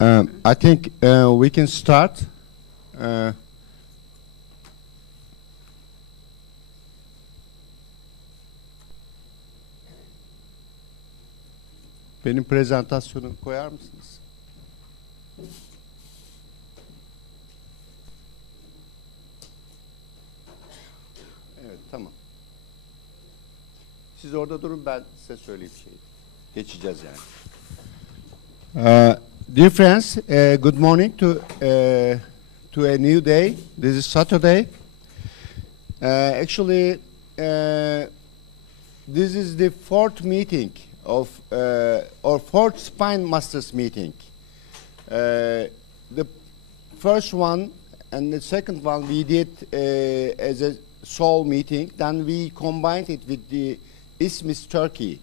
I think we can start. Benim prezentasyonu koyar mısınız? Evet, tamam. Siz orada durun, ben size söyleyeyim şeyi. Geçeceğiz yani. Dear friends, good morning to a new day. This is Saturday. Actually, this is the fourth meeting of or fourth Spine Masters meeting. The first one and the second one we did as a sole meeting. Then we combined it with the ISMISS Turkey.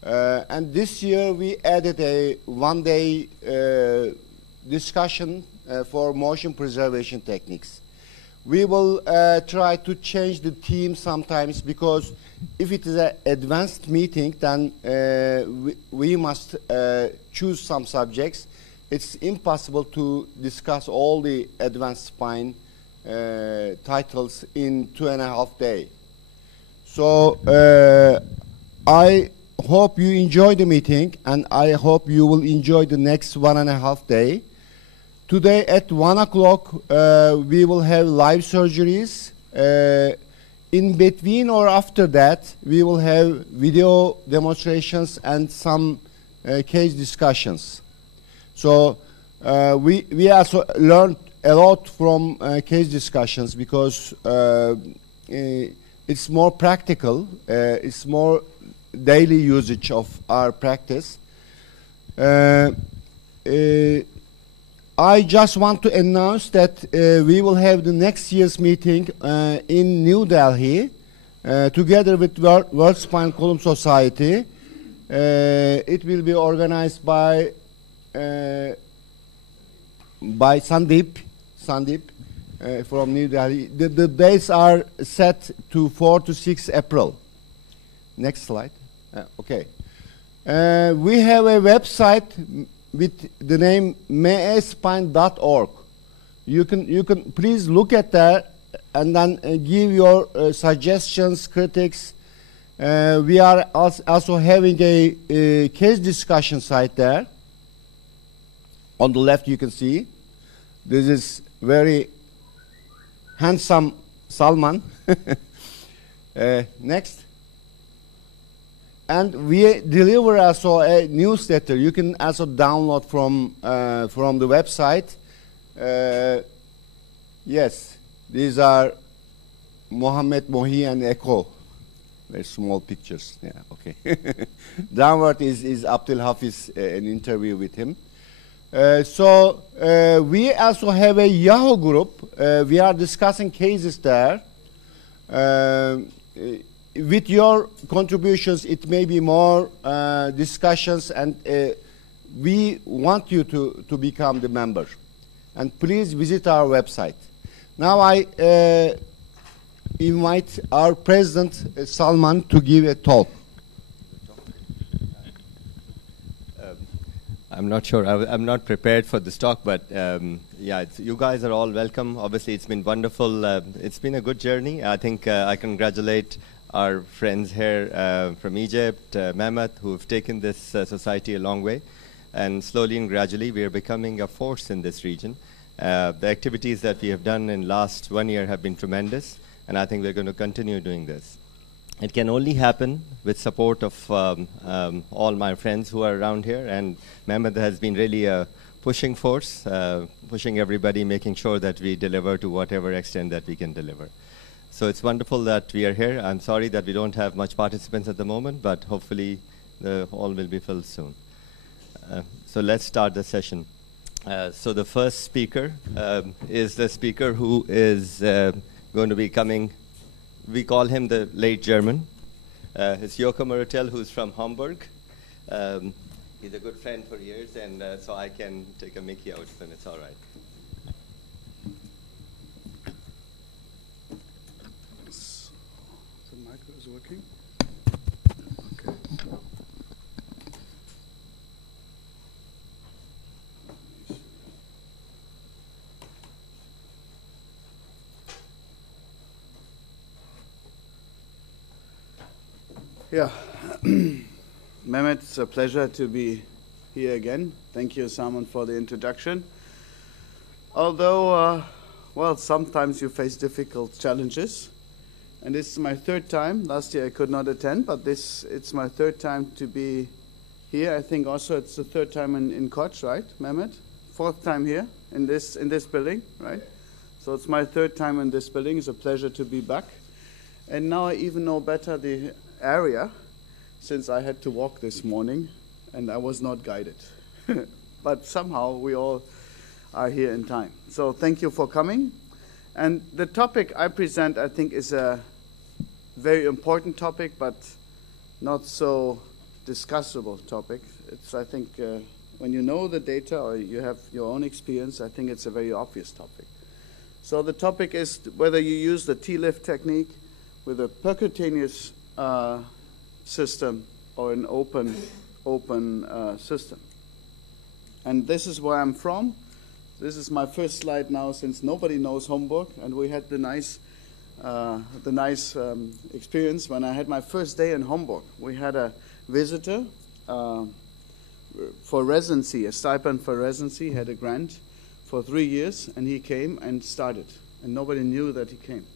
And this year we added a one-day discussion for motion preservation techniques. We will try to change the theme sometimes, because if it is an advanced meeting, then we must choose some subjects. It's impossible to discuss all the advanced spine titles in 2.5 days. So I hope you enjoy the meeting, and I hope you will enjoy the next 1.5 days. Today at 1 o'clock, we will have live surgeries. In between or after that, we will have video demonstrations and some case discussions. So we also learned a lot from case discussions, because it's more practical, it's more daily usage of our practice. I just want to announce that we will have the next year's meeting in New Delhi together with World Spine Column Society. It will be organized by Sandeep from New Delhi. The dates are set to 4 to 6 April. Next slide. Okay. We have a website with the name mespine.org. You can please look at that and then give your suggestions, critics. We are also having a case discussion site there. On the left you can see. This is very handsome Salman. Next. And we deliver also a newsletter. You can also download from the website. Yes, these are Mohammed, Mohi, and Eko. Very small pictures. Yeah, okay. Downward is Abdul Hafiz, an interview with him. So we also have a Yahoo group. We are discussing cases there. With your contributions, it may be more discussions, and we want you to become the member. And please visit our website. Now I invite our President, Salman, to give a talk. I'm not sure. I'm not prepared for this talk, but yeah, you guys are all welcome. Obviously, it's been wonderful. It's been a good journey. I think I congratulate our friends here from Egypt, Mehmet, who have taken this society a long way. And slowly and gradually, we are becoming a force in this region. The activities that we have done in last 1 year have been tremendous, and I think we're going to continue doing this. It can only happen with support of all my friends who are around here, and Mehmet has been really a pushing force, pushing everybody, making sure that we deliver to whatever extent that we can deliver. So it's wonderful that we are here. I'm sorry that we don't have much participants at the moment, but hopefully the hall will be filled soon. So let's start the session. So the first speaker is the speaker who is going to be coming. We call him the late German. It's Joachim Oertel, who's from Hamburg. He's a good friend for years, and so I can take a mickey out of him. It's all right. Working? Okay. Yeah, Mehmet, it's a pleasure to be here again. Thank you, Simon, for the introduction. Although, well, sometimes you face difficult challenges, and this is my third time. Last year I could not attend, but it's my third time to be here. I think also it's the third time in Koç, right, Mehmet? Fourth time here in this building, right? So it's my third time in this building. It's a pleasure to be back. And now I even know better the area, since I had to walk this morning and I was not guided. But somehow we all are here in time. So thank you for coming. And the topic I present, I think, is a very important topic, but not so discussable topic. It's, I think, when you know the data or you have your own experience, I think it's a very obvious topic. So the topic is whether you use the TLIF technique with a percutaneous system or an open system. And this is where I'm from. This is my first slide now, since nobody knows Homburg, and we had the nice experience when I had my first day in Homburg. We had a visitor for residency, a stipend for residency, had a grant for 3 years, and he came and started, and nobody knew that he came.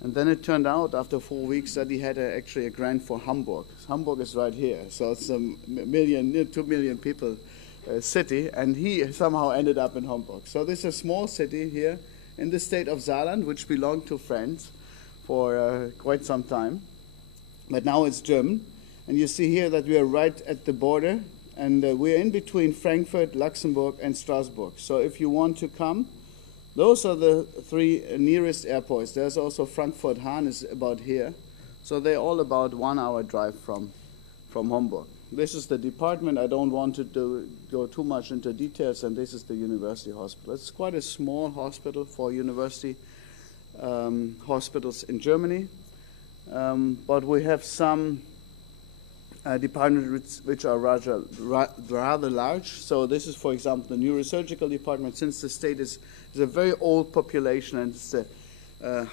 And then it turned out after 4 weeks that he had actually a grant for Hamburg. Hamburg is right here, so it's a 2 million people city, and he somehow ended up in Hamburg. So this is a small city here in the state of Saarland, which belonged to France for quite some time, but now it's German. And you see here that we are right at the border, and we're in between Frankfurt, Luxembourg, and Strasbourg. So if you want to come, those are the 3 nearest airports. There's also Frankfurt-Hahn is about here. So they're all about 1 hour drive from Hamburg. This is the department. I don't want to go too much into details, and this is the university hospital. It's quite a small hospital for university hospitals in Germany. But we have some departments which are rather large. So this is, for example, the neurosurgical department. Since the state is a very old population, and it's the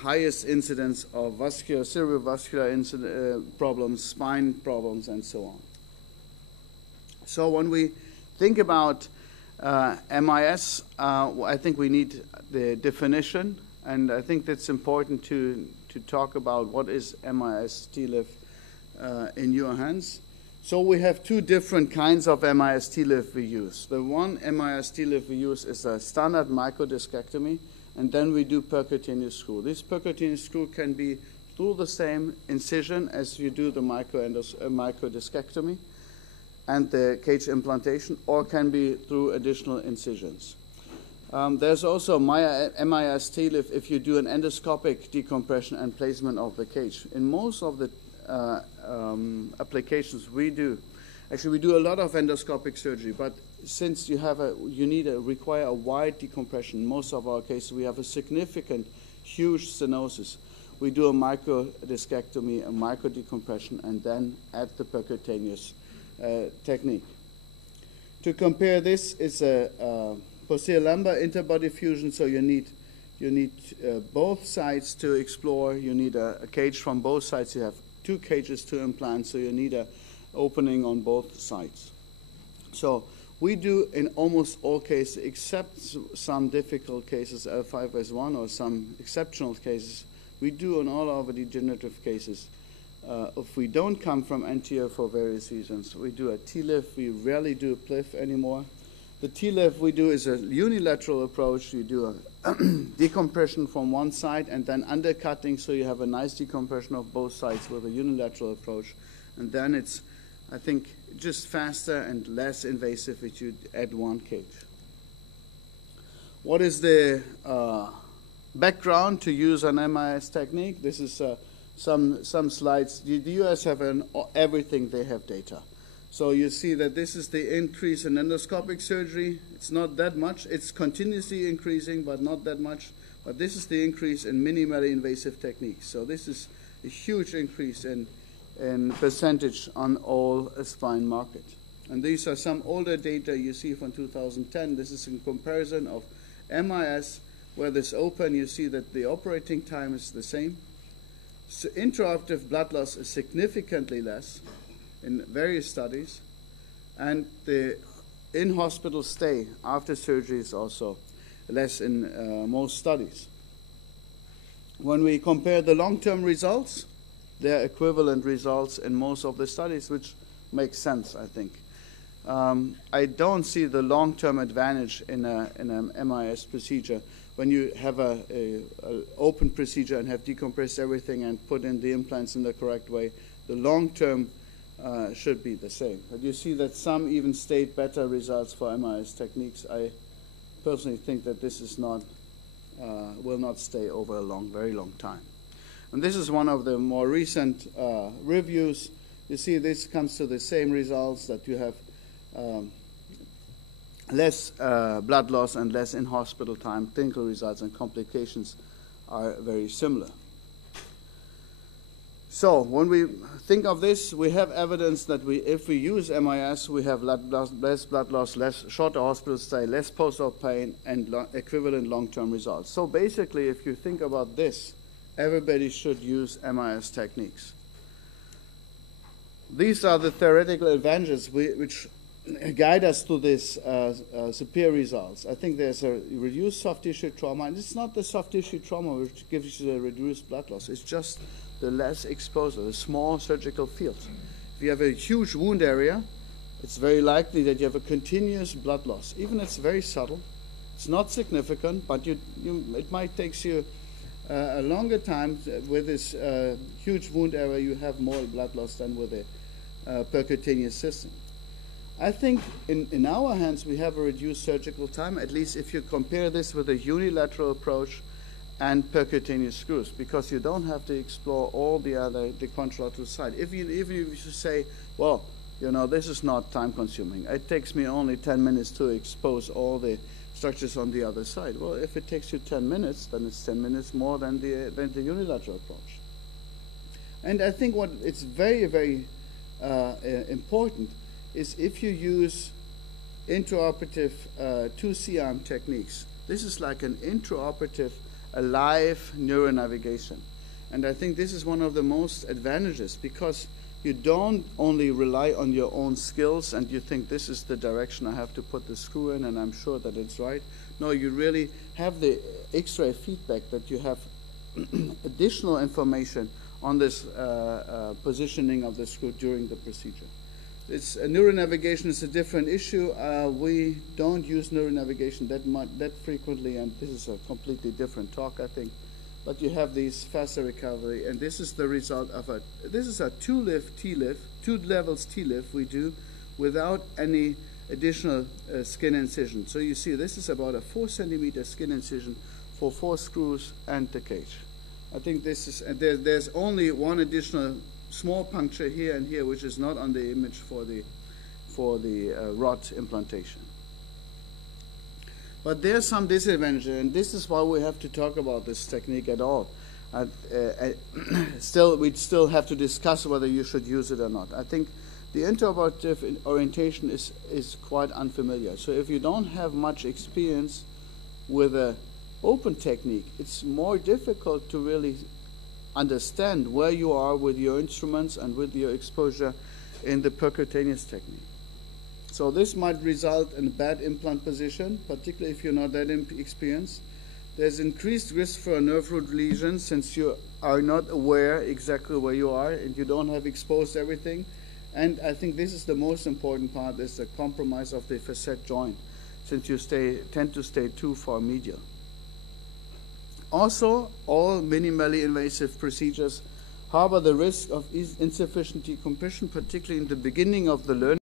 highest incidence of cerebrovascular problems, spine problems, and so on. So when we think about MIS, I think we need the definition, and I think that's important to talk about what is MIS TLIF in your hands. So we have 2 different kinds of MIS TLIF we use. The one MIS TLIF we use is a standard microdiscectomy, and then we do percutaneous screw. This percutaneous screw can be through the same incision as you do the microdiscectomy and the cage implantation, or can be through additional incisions. There's also MIS TLIF if you do an endoscopic decompression and placement of the cage. In most of the applications we do a lot of endoscopic surgery, but since you require a wide decompression, in most of our cases we have a significant, huge stenosis. We do a microdiscectomy, a microdecompression, and then add the percutaneous technique. To compare this, it's a posterior lumbar interbody fusion, so you need both sides to explore. You need a cage from both sides. You have 2 cages to implant, so you need an opening on both sides. So we do in almost all cases, except some difficult cases, L5S1, or some exceptional cases, we do in all of the degenerative cases. If we don't come from anterior for various reasons, we do a TLIF. We rarely do a PLIF anymore. The TLIF we do is a unilateral approach. You do a decompression from one side and then undercutting, so you have a nice decompression of both sides with a unilateral approach. And then it's, I think, just faster and less invasive if you add 1 cage. What is the background to use an MIS technique? This is some slides. The US have everything. They have data. So you see that this is the increase in endoscopic surgery. It's not that much. It's continuously increasing, but not that much. But this is the increase in minimally invasive techniques. So this is a huge increase in percentage on all spine market. And these are some older data you see from 2010. This is in comparison of MIS, where this open, you see that the operating time is the same. So intraoperative blood loss is significantly less in various studies, and the in-hospital stay after surgery is also less in most studies. When we compare the long-term results, they're equivalent results in most of the studies, which makes sense, I think. I don't see the long-term advantage in an MIS procedure when you have an open procedure and have decompressed everything and put in the implants in the correct way. The long-term should be the same. But you see that some even state better results for MIS techniques. I personally think that this is not, will not stay over a very long time. And this is one of the more recent reviews. You see this comes to the same results, that you have less blood loss and less in-hospital time. Clinical results and complications are very similar. So when we think of this, we have evidence that if we use MIS, we have less blood loss, less shorter hospital stay, less post-op pain, and equivalent long-term results. So basically, if you think about this, everybody should use MIS techniques. These are the theoretical advantages which guide us to this superior results. I think there's a reduced soft tissue trauma, and it's not the soft tissue trauma which gives you the reduced blood loss. It's just the less exposure, the small surgical field. If you have a huge wound area, it's very likely that you have a continuous blood loss. Even if it's very subtle, it's not significant, but it might take you a longer time. With this huge wound area, you have more blood loss than with a percutaneous system. I think in our hands we have a reduced surgical time, at least if you compare this with a unilateral approach and percutaneous screws, because you don't have to explore all the contralateral side. If you say, well, you know, this is not time consuming. It takes me only 10 minutes to expose all the structures on the other side. Well, if it takes you 10 minutes, then it's 10 minutes more than the unilateral approach. And I think what it's very, very important is if you use intraoperative 2C-arm techniques. This is like an intraoperative alive neuronavigation. And I think this is one of the most advantages, because you don't only rely on your own skills and you think this is the direction I have to put the screw in and I'm sure that it's right. No, you really have the X-ray feedback that you have additional information on this positioning of the screw during the procedure. Neuronavigation is a different issue. We don't use neuronavigation that frequently, and this is a completely different talk, I think. But you have these faster recovery, and this is the result of this is a two-lift TLIF, 2 levels TLIF we do without any additional skin incision. So you see this is about a 4 centimeter skin incision for 4 screws and the cage. I think this is, there's only one additional small puncture here and here, which is not on the image for the rod implantation. But there's some disadvantage, and this is why we have to talk about this technique at all. We'd still have to discuss whether you should use it or not. I think the intraoperative orientation is quite unfamiliar. So if you don't have much experience with an open technique, it's more difficult to really understand where you are with your instruments and with your exposure in the percutaneous technique. So this might result in a bad implant position, particularly if you're not that experienced. There's increased risk for a nerve root lesion since you are not aware exactly where you are and you don't have exposed everything. And I think this is the most important part, is the compromise of the facet joint, since you tend to stay too far medial. Also, all minimally invasive procedures harbor the risk of insufficient decompression, particularly in the beginning of the learning.